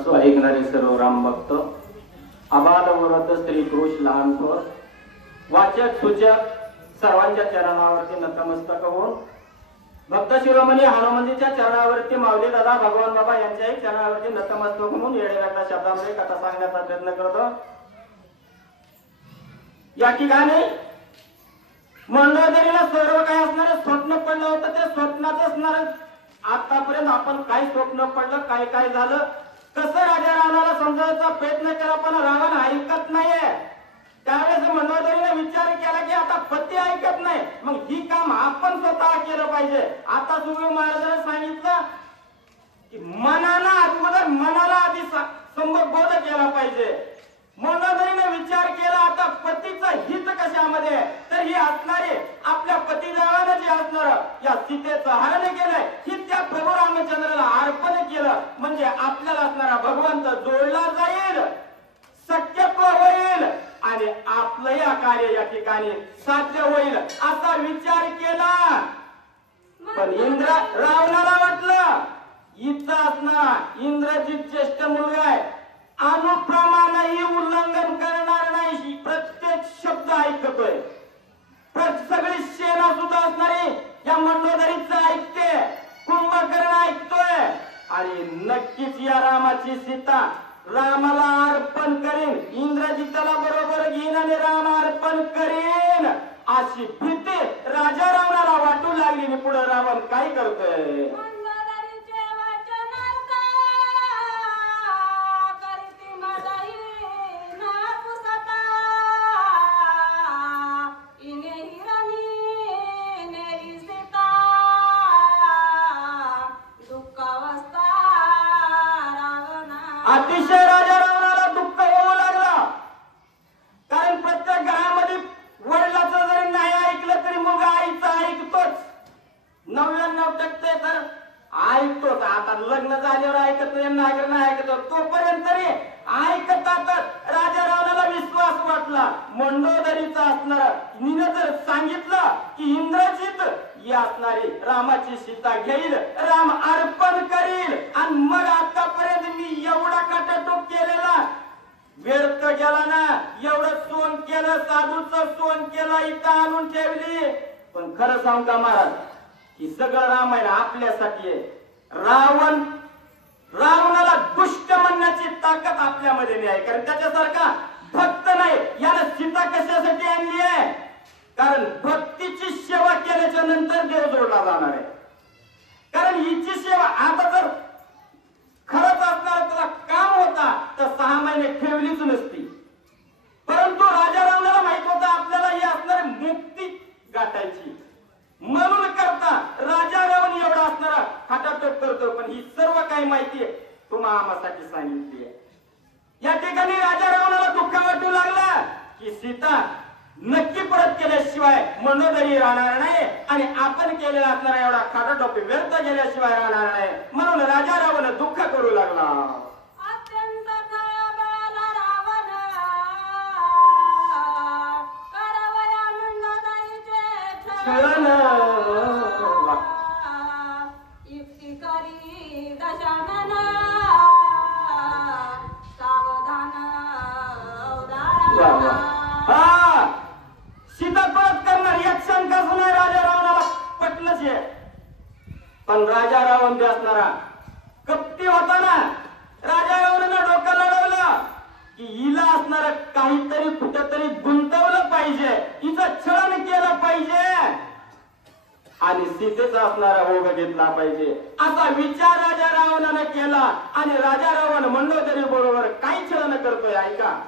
असो ऐकणारे सर्व राम भक्त, आबाल वरद स्त्री पुरुष लहान थोर, वाचक सूचक सर्वांच्या चरणावरती नतमस्तक होऊन भक्त शिरोमणी हनुमंतीच्या चरणावरती माऊली दादा भगवान बाबा यांच्याही चरणावरती नतमस्तक होऊन येडेव्याच्या शब्दामध्ये कथा सांगण्याचा प्रयत्न करतो। या ठिकाणी मंडळदरीला सर्व काही असणार स्वप्न पडलं होतं, ते स्वप्नात असणार आतापर्यंत आपण काय स्वप्न पडलं, काय काय झालं, कसं राजा रावणाला समजायचा प्रयत्न केला पण रावण ऐकत नाहीये। त्यावेळेस मंडळदरीने विचार केला की आता पती ऐकत नाही, मग ही काम आपण स्वतः केलं पाहिजे। आता सुरू महाराजांनी सांगितलं की मनाला अगोदर मनाला आधी संबोध केला पाहिजे। मंडळदरीने विचार केला आता पतीचं हित कशामध्ये, तर ही असणारे आपल्या पतिदेवाने जे असणार या सीतेचं हरण केलंय ही त्या प्रभू रामचंद्राला अर्पण केलं, म्हणजे आपल्याला असणारा भगवंत जोडला जाईल, शक्यत्व होईल आणि आपलं या कार्य या ठिकाणी साध्य होईल असा विचार केला। पण रावणाला वाटलं इथं असणार इंद्रजित ज्येष्ठ मुलगा आहे, अनुप्रमाणही उल्लंघन करणार नाही, प्रत्येक शब्द ऐकतोय, सगळी सेना सुद्धा असणारी या मंडोदरीचं ऐकते, कुंभकर्ण ऐकतोय आणि नक्कीच या रामाची सीता रामाला अर्पण करीन, इंद्रजिताला बरोबर घेईन आणि राम अर्पण करीन अशी भीती राजा रावणाला वाटू लागली। आणि पुढे रावण काय करतोय, अतिशय राजा रावणाला दुःख होऊ लागला, कारण प्रत्येक घरामध्ये वडिलाचं जरी नाही ऐकलं तरी मुलगा आईचं ऐकतोच, 99% तर ऐकतोच। आता लग्न झाल्यावर ऐकत नाही, नागर नाही ऐकतो, तोपर्यंत तरी ऐकतातच। राजा रावणाला विश्वास वाटला मंडोदरीचा असणार हिने जर सांगितलं की इंद्रजित या असणारी रामाची सीता घेईल, राम अर्पण करील आणि मग आतापर्यंत मी एवढा कटाटोप केलेला व्यर्थ गेला ना, एवढं सोन केलं, साधूचं सोन केलं, इथं आणून ठेवली। पण खरं सांगू का महाराज, ही सगळं रामायण आपल्यासाठी आहे। रावणाला दुष्ट म्हणण्याची ताकद आपल्यामध्ये नाही आहे, कारण त्याच्यासारखा भक्त नाही। याला सीता कशासाठी आणली आहे, कारण भक्तीची सेवा केल्याच्या नंतर देव जोडला जाणार आहे। कारण हिची सेवा आता जर खरंच असणार तुला काम होता तर 6 महिने ठेवलीच नसती, परंतु राजा रावणाला माहित होता आपल्याला ही असणारी मुक्ती गाठायची, म्हणून करता राजा रावण एवढा असणारा खटाटोप करतो। पण ही सर्व काही माहिती आहे तुम्हा आम्हासाठी सांगितली आहे। या ठिकाणी राजा रावणाला दुःख वाटू लागला की सीता नक्की परत केल्याशिवाय मंडोदरी राहणार नाही आणि आपण केलेला असणारा एवढा खटाटोप व्यर्थ केल्याशिवाय राहणार नाही, म्हणून राजा रावण दुःख करू लागला। सीता परत करणार यात शंकाच नाही, राजा रावणाला पटलंच आहे। पण राजा रावण बी असणारा कपटी होता ना, राजा रावणानं डोकं लढवलं की हिला असणार काहीतरी कुठेतरी गुंतवलं पाहिजे, हिचं छळण केलं पाहिजे आणि सीतेचा असणारा भोग घेतला पाहिजे असा विचार राजा रावणाने केला। आणि राजा रावण मंडोदरी बरोबर काय छळण करतोय ऐका,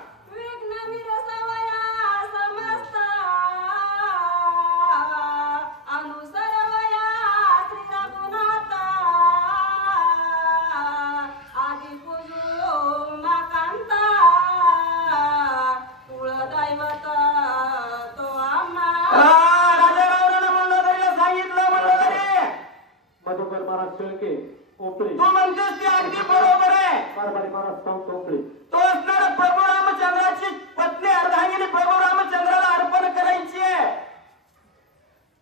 तू म्हणतेस ती अगदी बरोबर आहे, तो असणारा प्रभू रामचंद्राची पत्नी अर्धांगिनी प्रभू रामचंद्राला अर्पण करायची आहे।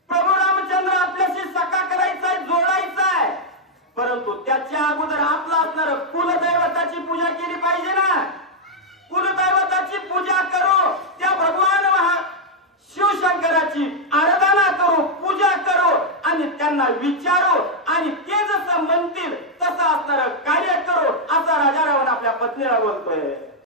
प्रभू रामचंद्र आपल्याशी सखा करायचा आहे, जोडायचा आहे, परंतु त्याच्या अगोदर आपला असणार कुलदैवताची पूजा पूजा केली पाहिजे ना. कुलदैवताची पूजा करू, त्या भगवान शिवशंकराची आराधना करू, पूजा करू आणि त्यांना विचारू